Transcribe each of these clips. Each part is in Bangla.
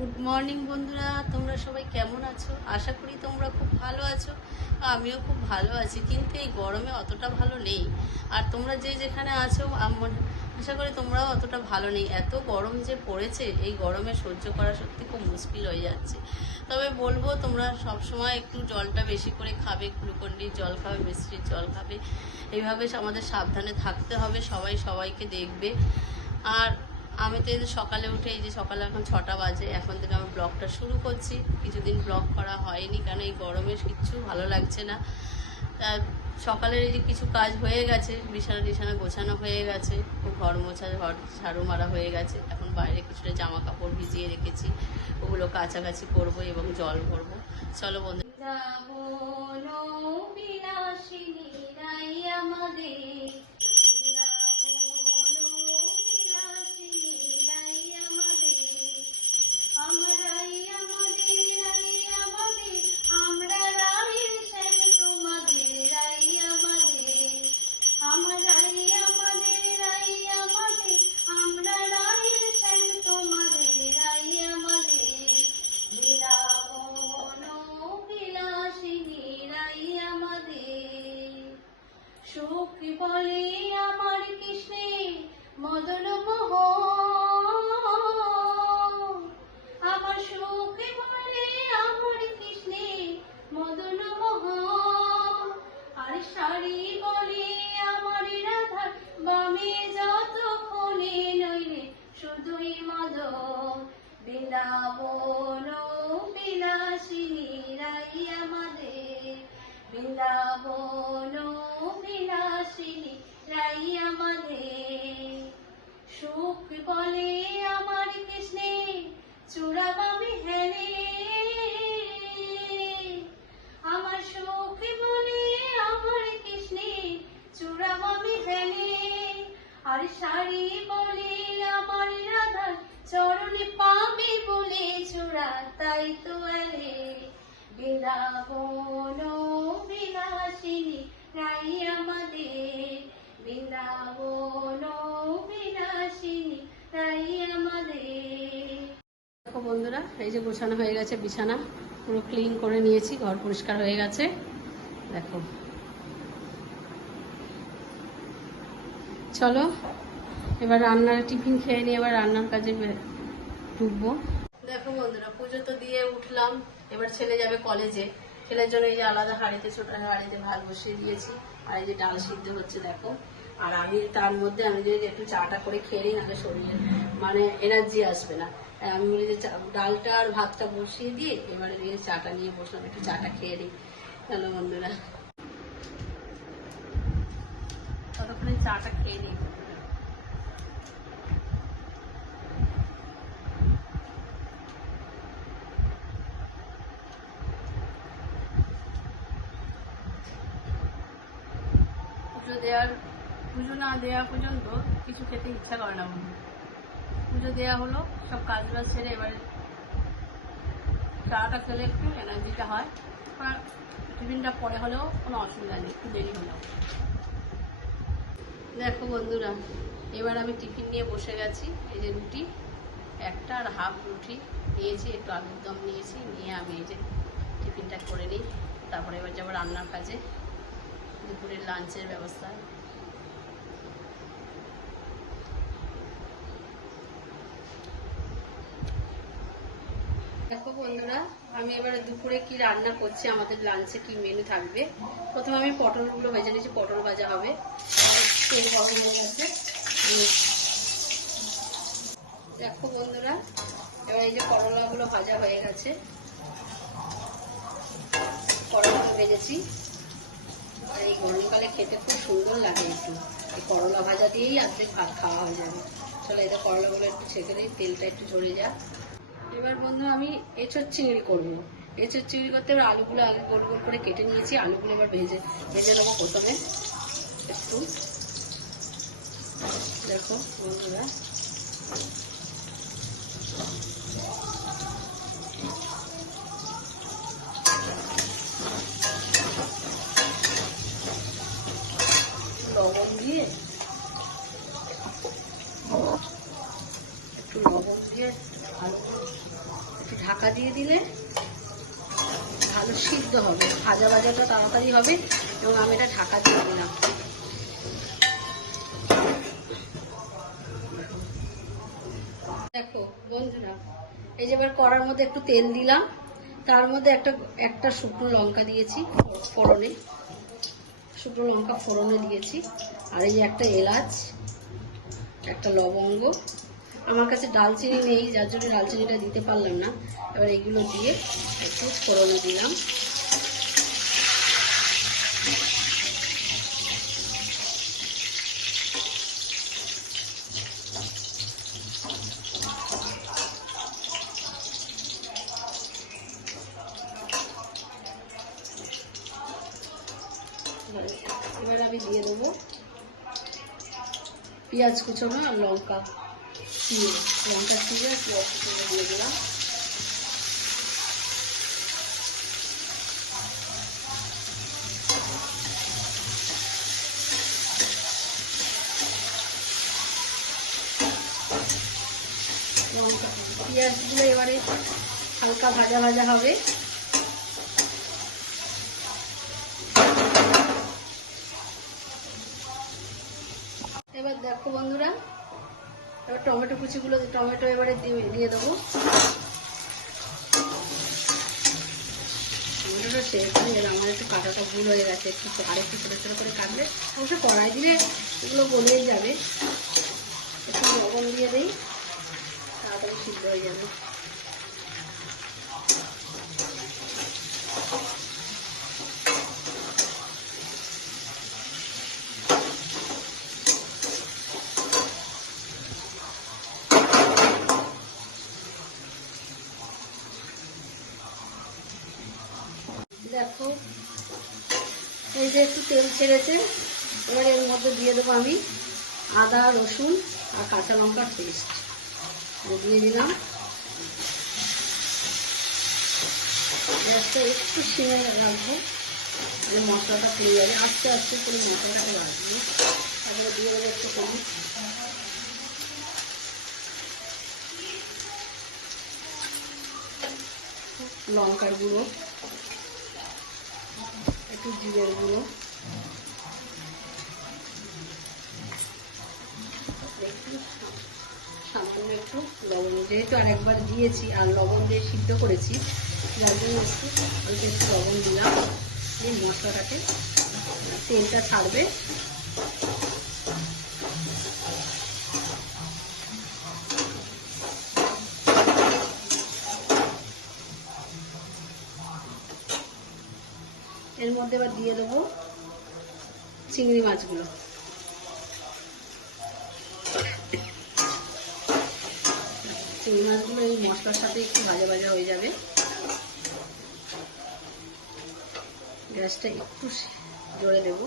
গুড মর্নিং বন্ধুরা, তোমরা সবাই কেমন আছো? আশা করি তোমরা খুব ভালো আছো। আমিও খুব ভালো আছি, কিন্তু এই গরমে অতটা ভালো নেই। আর তোমরা যে যেখানে আছো আশা করি তোমরাও অতটা ভালো নেই। এত গরম যে পড়েছে, এই গরমে সহ্য করা সত্যি খুব মুশকিল হয়ে যাচ্ছে। তবে বলবো তোমরা সবসময় একটু জলটা বেশি করে খাবে, গ্লুকন্ডির জল খাবে, মিষ্টির জল খাবে। এইভাবে আমাদের সাবধানে থাকতে হবে, সবাই সবাইকে দেখবে। আর আমি তো এই যে সকালে উঠে, এই যে সকালে এখন 6টা বাজে, এখন থেকে আমি ব্লগটা শুরু করছি। কিছুদিন ব্লগ করা হয়নি, কারণ এই গরমে কিচ্ছু ভালো লাগছে না। তা সকালের এই যে কিছু কাজ হয়ে গেছে, বিছানা গোছানো হয়ে গেছে, ঘর মোছা, ঘর ঝাড়ু মারা হয়ে গেছে। এখন বাইরে কিছুটা জামা কাপড় ভিজিয়ে রেখেছি, ওগুলো কাছাকাছি করবো এবং জল ভরবো। চলো বন্ধু, আমাদের সুখ বলে আমার কৃষ্ণে মদন মোহন, আমার সুখ বলে আমার কৃষ্ণে মদন মোহন। আর শাড়ি বলে আমার রাধা, বামে যতক্ষণে নইলে শুধুই মদন। বৃন্দাবন বিলাসিনী রাই আমাদের, বৃন্দাবন বিলাসিনী রাই আমাদের। সুখ বলে আমার কৃষ্ণে চূড়াবামে হেলে, আমার সুখ বলে আমার কৃষ্ণে চূড়াবামে হেলে। আর শাড়ি বলে আমার রাধা, চরণে পাবে বলে চূড়া তাই তো এলে। বৃন্দাবন বিলাসিনী রাই আমাদের, বৃন্দাবন বিলাসিনী রাই আমাদের। দেখো বন্ধুরা, এই যে গোছানো হয়ে গেছে, বিছানা পুরো ক্লিন করে নিয়েছি, ঘর পরিষ্কার হয়ে গেছে। দেখো, চলো এবার রান্নার টিফিন খেয়ে নিয়ে এবার রান্নার কাজে ঢুকবো। দেখো বন্ধুরা, পুজো তো দিয়ে উঠলাম, এবার ছেলে যাবে কলেজে। ছেলের জন্য এই যে আলাদা হাঁড়িতে, ছোট হাঁড়িতে ভাত বসিয়ে দিয়েছি, আর এই যে ডাল সিদ্ধ হচ্ছে দেখো। আর আমি তার মধ্যে আমি যদি একটু চাটা করে খেয়ে নিই, নাহলে শরীরে মানে এনার্জি আসবে না। আমি বলি যে ডালটা আর ভাতটা বসিয়ে দিয়ে এবারে দিয়ে চাটা নিয়ে বসলাম, একটু চাটা খেয়ে নিই। চলো বন্ধুরা, ততক্ষণে চাটা খেয়ে নিই। পুজো না দেওয়া পর্যন্ত কিছু খেতে ইচ্ছা করে না বন্ধু। পুজো দেওয়া হলো, সব কাজ বাজ ছেড়ে এবারে চাটা খেলে একটু এনার্জিটা হয়। আর টিফিনটা পরে হলেও কোনো অসুবিধা নেই, একটু দেরি হলেও। দেখো বন্ধুরা, এবার আমি টিফিন নিয়ে বসে গেছি। এই যে রুটি একটা আর হাফ রুটি নিয়েছি, একটু আলুর দম নিয়েছি, নিয়ে আমি এই যে টিফিনটা করে নিই। তারপরে এবার যাবো রান্নার কাজে, দুপুরের লাঞ্চের ব্যবস্থা। দেখো বন্ধুরা, আমি এবারে দুপুরে কি রান্না করছি, আমাদের লাঞ্চে কি মেনু থাকবে। প্রথমে আমি পটলগুলো ভেজে নিয়েছি, পটল ভাজা হবে। তেল গরম হয়ে গেছে। দেখো বন্ধুরা, এবার এই যে করলাগুলো ভাজা হয়ে গেছে, করলা ভেজেছি। আর এই গরমকালে খেতে খুব সুন্দর লাগে, একটু এই করলা ভাজা দিয়েই আজকে ভাত খাওয়া হয়ে যাবে। চলো এই যে করলাগুলো একটু ছেঁকে দিই, তেলটা একটু ঝরে যাক। এবার বন্ধু আমি এঁচোড় চিংড়ি করবো। এঁচোড় চিংড়ি করতে এবার আলুগুলো আগে গোল গোল করে কেটে নিয়েছি, আলুগুলো এবার ভেজে নেবো প্রথমে একটু। দেখো বন্ধুরা, লবণ দিয়ে একটু ঢাকা দিয়ে দিলে ভালো সিদ্ধ হবে, ভাজাটা তাড়াতাড়ি হবে। এবং আমি এটা ঢাকা দিয়ে দিলাম। দেখো বন্ধুরা, এই যে এবার কড়ার মধ্যে একটু তেল দিলাম, তার মধ্যে একটা শুকনো লঙ্কা দিয়েছি ফোড়নে, শুকনো লঙ্কা ফোড়নে দিয়েছি। আর এই যে একটা এলাচ, একটা লবঙ্গ, আমার কাছে ডালচিনি নেই যার জন্য ডালচিনিটা দিতে পারলাম না। এবার এগুলো দিয়ে একটু ফোড়নে দিলাম। এবার আমি দিয়ে দেবো পেঁয়াজ কুচোনো আর লঙ্কা চিড়ে আর পেঁয়াজ কুচোনো দিয়ে দিলাম। পেঁয়াজগুলো এবারে হালকা ভাজা ভাজা হবে। এবার দেখো বন্ধুরা, এবার টমেটো কুচিগুলো, টমেটো এবারে দিয়ে দেবো। টমেটোটা শেষ হয়ে গেলে আমার একটু কাটাটা ভুল হয়ে গেছে, আরেকটু ছোটো ছোটো করে কাটলে অবশ্য কড়াই দিলে এগুলো গলেই যাবে। একটু লবণ দিয়ে দিই, তাড়াতাড়ি সিদ্ধ হয়ে যাবে। দেখো এই যে একটু তেল ছেড়েছে, এবার এর মধ্যে দিয়ে দেবো আমি আদা রসুন আর কাঁচা লঙ্কার পেস্ট দিয়ে দিলাম। গ্যাসটা একটু সিমে রাখবো, তাহলে মশলাটা পুড়ে যাবে। আস্তে আস্তে করে মশলাটাকে রাখবো। তারপরে দিয়ে দেবো একটু হলুদ, লঙ্কার গুঁড়ো, একটু জিরের গুঁড়ো, সামান্য একটু লবণ, যেহেতু আরেকবার দিয়েছি আর লবণ দিয়ে সিদ্ধ করেছি যার জন্য একটু লবণ দিলাম। এই মশলাটাকে তেলটা ছাড়বে। এর মধ্যে এবার দিয়ে দেবো চিংড়ি মাছগুলো। চিংড়ি মাছগুলো এই মশলার সাথে একটু ভাজা ভাজা হয়ে যাবে। গ্যাসটা একটু জোরে দেবো।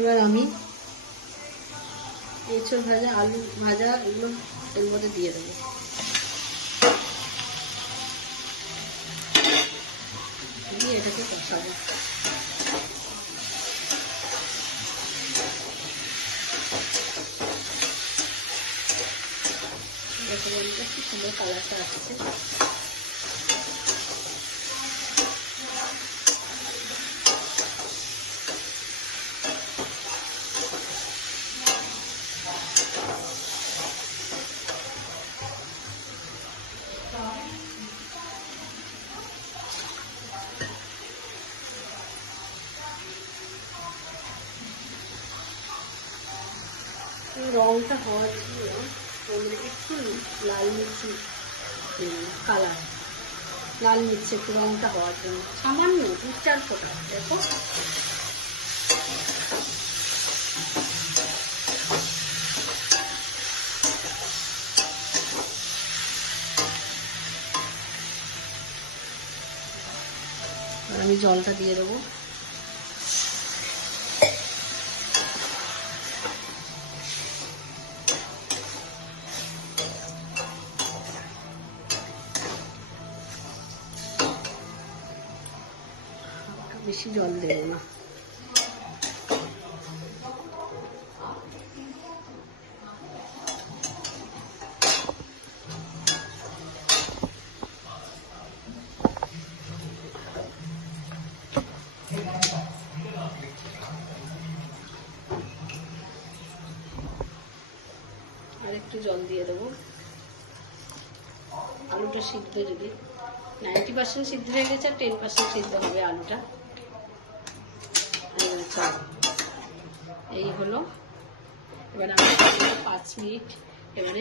এবার আমি এঁচড় ভাজা, আলু ভাজা এগুলো এর মধ্যে দিয়ে দেবো। দিয়ে এটাকে কষাবো। দেখো বন্ধুরা কি সুন্দর কালারটা আসছে। রংটা হওয়ার জন্য একটু লাল মির্চি কালার, লাল মির্চি একটু রংটা হওয়ার জন্য সামান্য 2-4 ফোঁটা। দেখো আমি জলটা দিয়ে দেবো। বেশি জল দেবো না। আর একটু জল দিয়ে দেবো। আলুটা সিদ্ধ যদি 90% সিদ্ধ হয়ে গেছে, আর 10% সিদ্ধ হবে আলুটা। এই হলো। এবার আমি 5 মিনিট এবার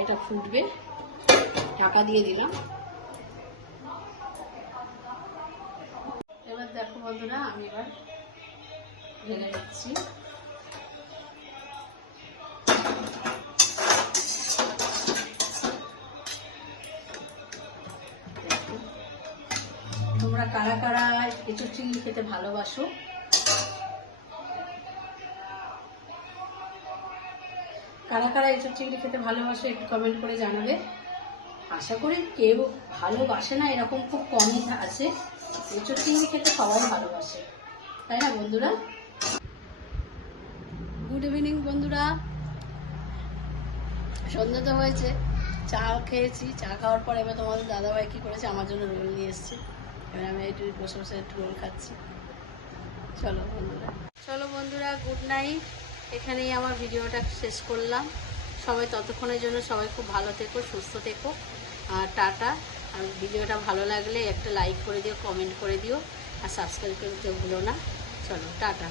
এটা ফুটবে, ঢাকা দিয়ে দিলাম। এবার দেখো বন্ধুরা, আমি এবার ঢেলে দিচ্ছি। তোমরা কারা কারা এঁচোড় চিংড়ি খেতে ভালোবাসো, কারা কারা এঁচোড় চিংড়ি খেতে ভালোবাসো একটু কমেন্ট করে জানাবে। আশা করি কেউ ভালোবাসে না এরকম খুব কমই আছে। এঁচোড় চিংড়ি খেতে সবাই ভালোবাসে, তাই না বন্ধুরা? গুড ইভিনিং বন্ধুরা, সন্ধ্যা তো হয়েছে, চা খেয়েছি। চা খাওয়ার পর এবার তোমাদের দাদাভাই কী করেছে, আমার জন্য রোল নিয়ে এসছে। এবার আমি একটু বসে বসে একটু রোল খাচ্ছি। চলো বন্ধুরা, গুড নাইট। এখানেই আমার ভিডিওটা শেষ করলাম। সবাই ততক্ষণের জন্য সবাই খুব ভালো থেকো, সুস্থ থেকো, আর টাটা। আর ভিডিওটা ভালো লাগলে একটা লাইক করে দিও, কমেন্ট করে দিও, আর সাবস্ক্রাইব করতে ভুলো না। চলো টাটা।